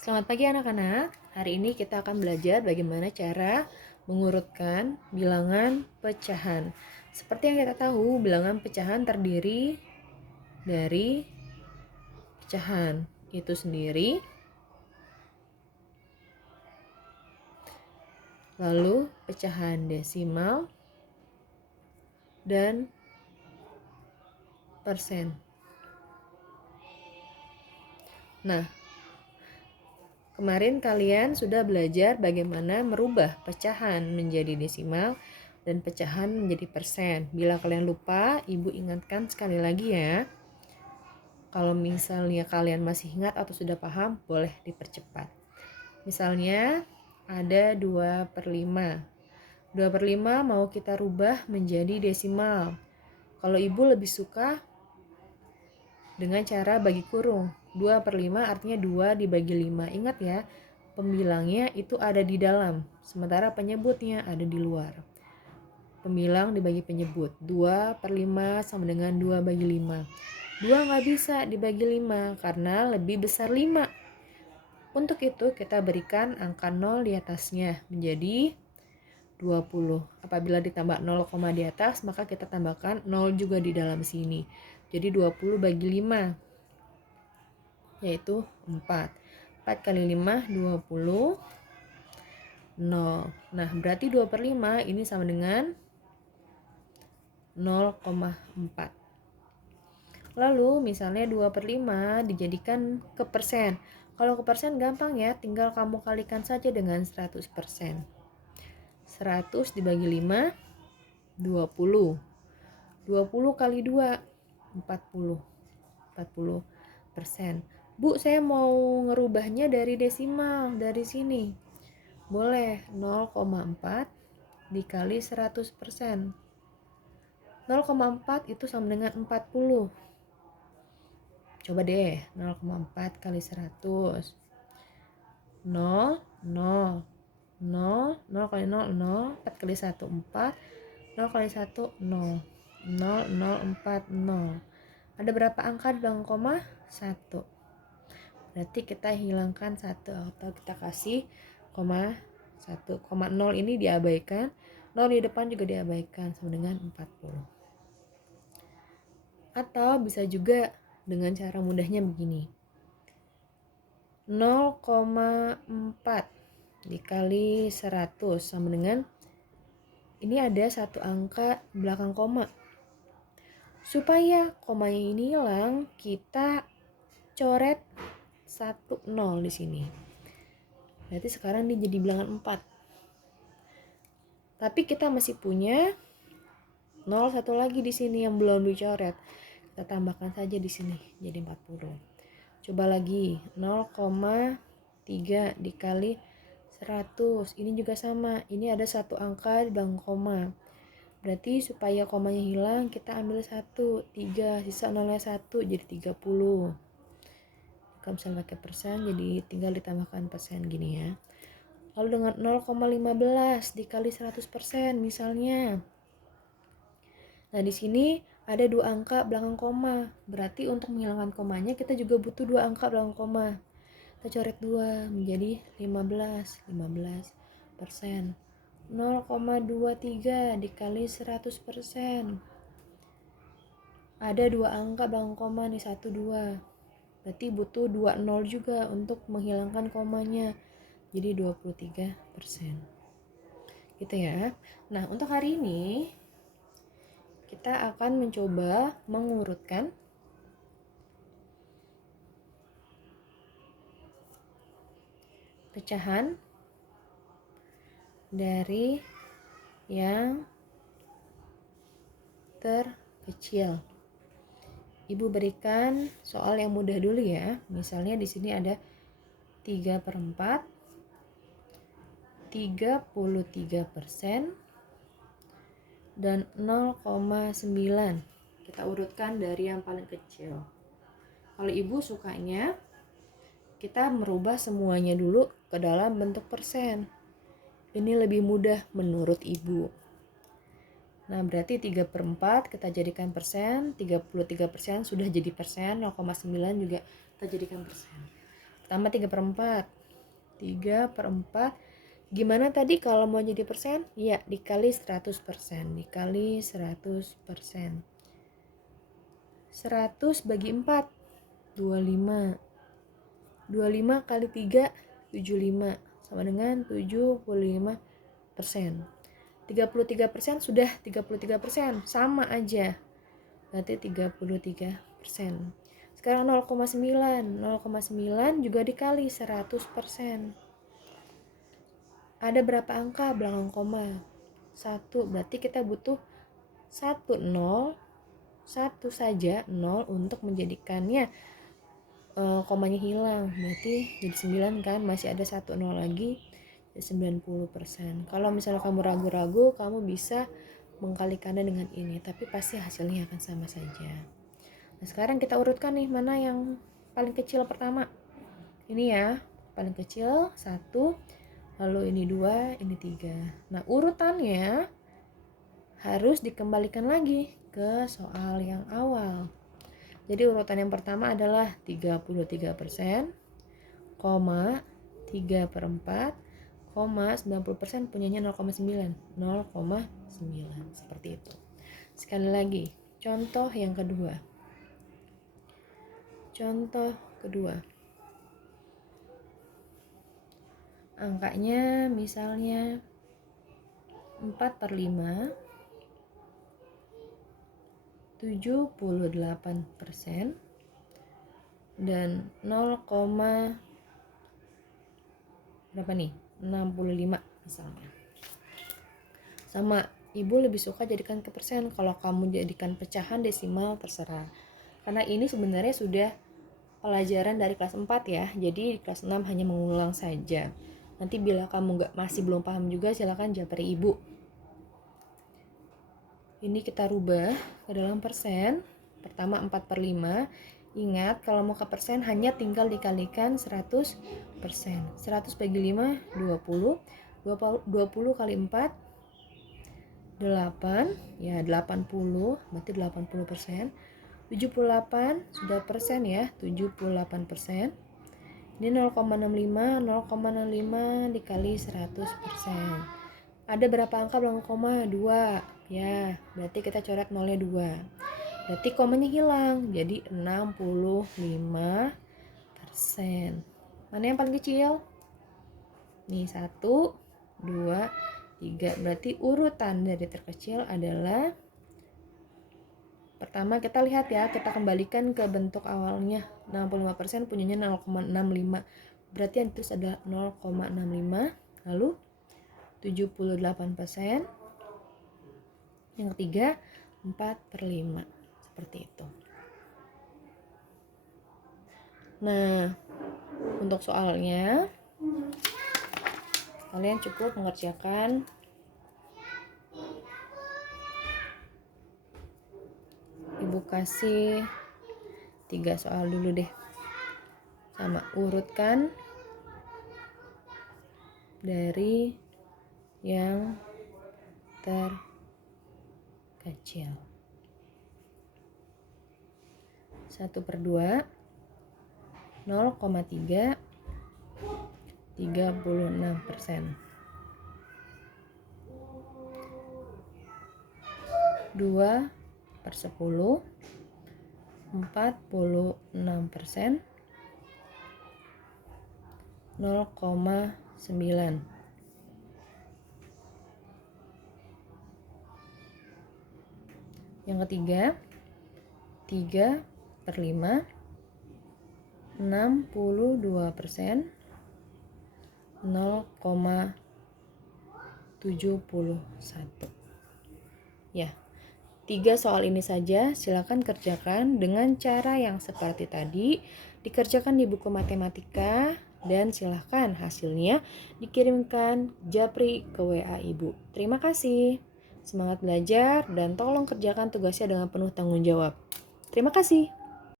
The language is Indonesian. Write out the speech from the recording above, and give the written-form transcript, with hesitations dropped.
Selamat pagi anak-anak. Hari ini kita akan belajar bagaimana cara mengurutkan bilangan pecahan. Seperti yang kita tahu, bilangan pecahan terdiri dari pecahan itu sendiri, lalu pecahan desimal dan persen. Nah, kemarin kalian sudah belajar bagaimana merubah pecahan menjadi desimal dan pecahan menjadi persen. Bila kalian lupa, Ibu ingatkan sekali lagi ya. Kalau misalnya kalian masih ingat atau sudah paham, boleh dipercepat. Misalnya ada 2/5. 2/5 mau kita rubah menjadi desimal. Kalau Ibu lebih suka dengan cara bagi kurung. 2/5 artinya 2 dibagi 5. Ingat ya, pembilangnya itu ada di dalam, sementara penyebutnya ada di luar. Pembilang dibagi penyebut. 2/5 sama dengan 2 bagi 5. 2 nggak bisa dibagi 5 karena lebih besar 5. Untuk itu kita berikan angka 0 di atasnya menjadi 20. Apabila ditambah 0, di atas, maka kita tambahkan 0 juga di dalam sini. Jadi 20 bagi 5 yaitu 4. 4 kali 5 20. 0. Nah, berarti 2/5 ini sama dengan 0,4. Lalu misalnya 2/5 dijadikan ke persen. Kalau ke persen gampang ya, tinggal kamu kalikan saja dengan 100%. 100 dibagi 5, 20. 20 kali 2, 40. 40%. Bu, saya mau ngerubahnya dari desimal, dari sini. Boleh, 0,4 dikali 100%. 0,4 itu sama dengan 40. Coba deh, 0,4 kali 100. 0, 0, 0, 0 kali 0, 0, 4 kali 1, 4, 0 kali 1, 0, 0, 0, 4, 0. Ada berapa angka di belakang koma? 1. Berarti kita hilangkan 1 atau kita kasih koma 1. Koma 0 ini diabaikan, 0 di depan juga diabaikan, sama dengan 40. Atau bisa juga dengan cara mudahnya begini. 0,4 dikali 100 sama dengan, ini ada satu angka belakang koma. Supaya komanya ini hilang, kita coret 1 0 di sini. Berarti sekarang dia jadi bilangan 4. Tapi kita masih punya 0 satu lagi di sini yang belum dicoret. Kita tambahkan saja di sini jadi 40. Coba lagi, 0,3 dikali 100. Ini juga sama. Ini ada satu angka di belakang koma. Berarti supaya komanya hilang, kita ambil 1, 3, sisa 0-nya 1, jadi 30. Kalau misalnya pakai persen, jadi tinggal ditambahkan persen gini ya. Lalu dengan 0,15 dikali 100% misalnya. Nah, di sini ada 2 angka belakang koma. Berarti untuk menghilangkan komanya kita juga butuh 2 angka belakang koma. Kita coret 2 menjadi 15%. 0,23 dikali 100%. Ada 2 angka belakang koma nih, 1, 2. Berarti butuh 2 0 juga untuk menghilangkan komanya. Jadi 23%. Gitu ya. Nah, untuk hari ini kita akan mencoba mengurutkan pecahan dari yang terkecil. Ibu berikan soal yang mudah dulu ya. Misalnya di sini ada 3/4, 33%, dan 0,9. Kita urutkan dari yang paling kecil. Kalau ibu sukanya kita merubah semuanya dulu ke dalam bentuk persen. Ini lebih mudah menurut ibu. Nah, berarti 3/4 kita jadikan persen, 33% sudah jadi persen, 0,9 juga kita jadikan persen. Tambah 3/4. 3/4. Gimana tadi kalau mau jadi persen? Ya, dikali 100%. Dikali 100%. 100 bagi 4, 25. 25 kali 3, 75. Sama dengan 75%. 33% sudah 33%. Sama aja. Berarti 33%. Sekarang 0,9. 0,9 juga dikali 100%. Ada berapa angka belakang koma? 1. Berarti kita butuh 1 0. 1 saja 0 untuk menjadikannya komanya hilang. Berarti jadi 9 kan? Masih ada 1 0 lagi. Jadi 90%. Kalau misalnya kamu ragu-ragu, kamu bisa mengkalikannya dengan ini. Tapi pasti hasilnya akan sama saja. Nah, sekarang kita urutkan nih mana yang paling kecil pertama. Ini ya, paling kecil 1, lalu ini 2, ini 3. Nah, urutannya harus dikembalikan lagi ke soal yang awal. Jadi urutan yang pertama adalah 33%, 3/4, 90% punyanya 0,9. 0,9 seperti itu. Sekali lagi, contoh yang kedua. Contoh kedua. Angkanya misalnya 4/5, 78%, dan 0, berapa nih? 65 misalnya. Sama, ibu lebih suka jadikan ke persen. Kalau kamu jadikan pecahan desimal terserah. Karena ini sebenarnya sudah pelajaran dari kelas 4 ya. Jadi di kelas 6 hanya mengulang saja. Nanti bila kamu masih belum paham juga, silakan japri ibu. Ini kita rubah ke dalam persen. Pertama 4/5. Ingat kalau mau ke persen hanya tinggal dikalikan 100%. 100 bagi 5, 20. 20 kali 4, 8. Ya, 80. Berarti 80%. 78 sudah persen ya, 78%. Ini 0,65, 0,65 dikali 100%. Ada berapa angka belakang koma? 2. Ya, berarti kita coret nolnya 2. Berarti komanya hilang, jadi 65%. Mana yang paling kecil? Nih 1, 2, 3. Berarti urutan dari terkecil adalah, pertama kita lihat ya, kita kembalikan ke bentuk awalnya. 65% punyanya 0,65. Berarti yang terus adalah 0,65. Lalu 78%. Yang ketiga 4/5. Seperti itu. Nah, untuk soalnya kalian cukup mengerjakan ibu kasih 3 soal dulu deh. Sama, urutkan dari yang terkecil. 1/2, 0,3, 36%. 2/10, 46%, 0,9. Yang ketiga 3/5, 62%, 0,71. Ya, 3 soal ini saja. Silakan kerjakan dengan cara yang seperti tadi. Dikerjakan di buku matematika. Dan silahkan hasilnya dikirimkan japri ke WA ibu. Terima kasih. Semangat belajar dan tolong kerjakan tugasnya dengan penuh tanggung jawab. Terima kasih.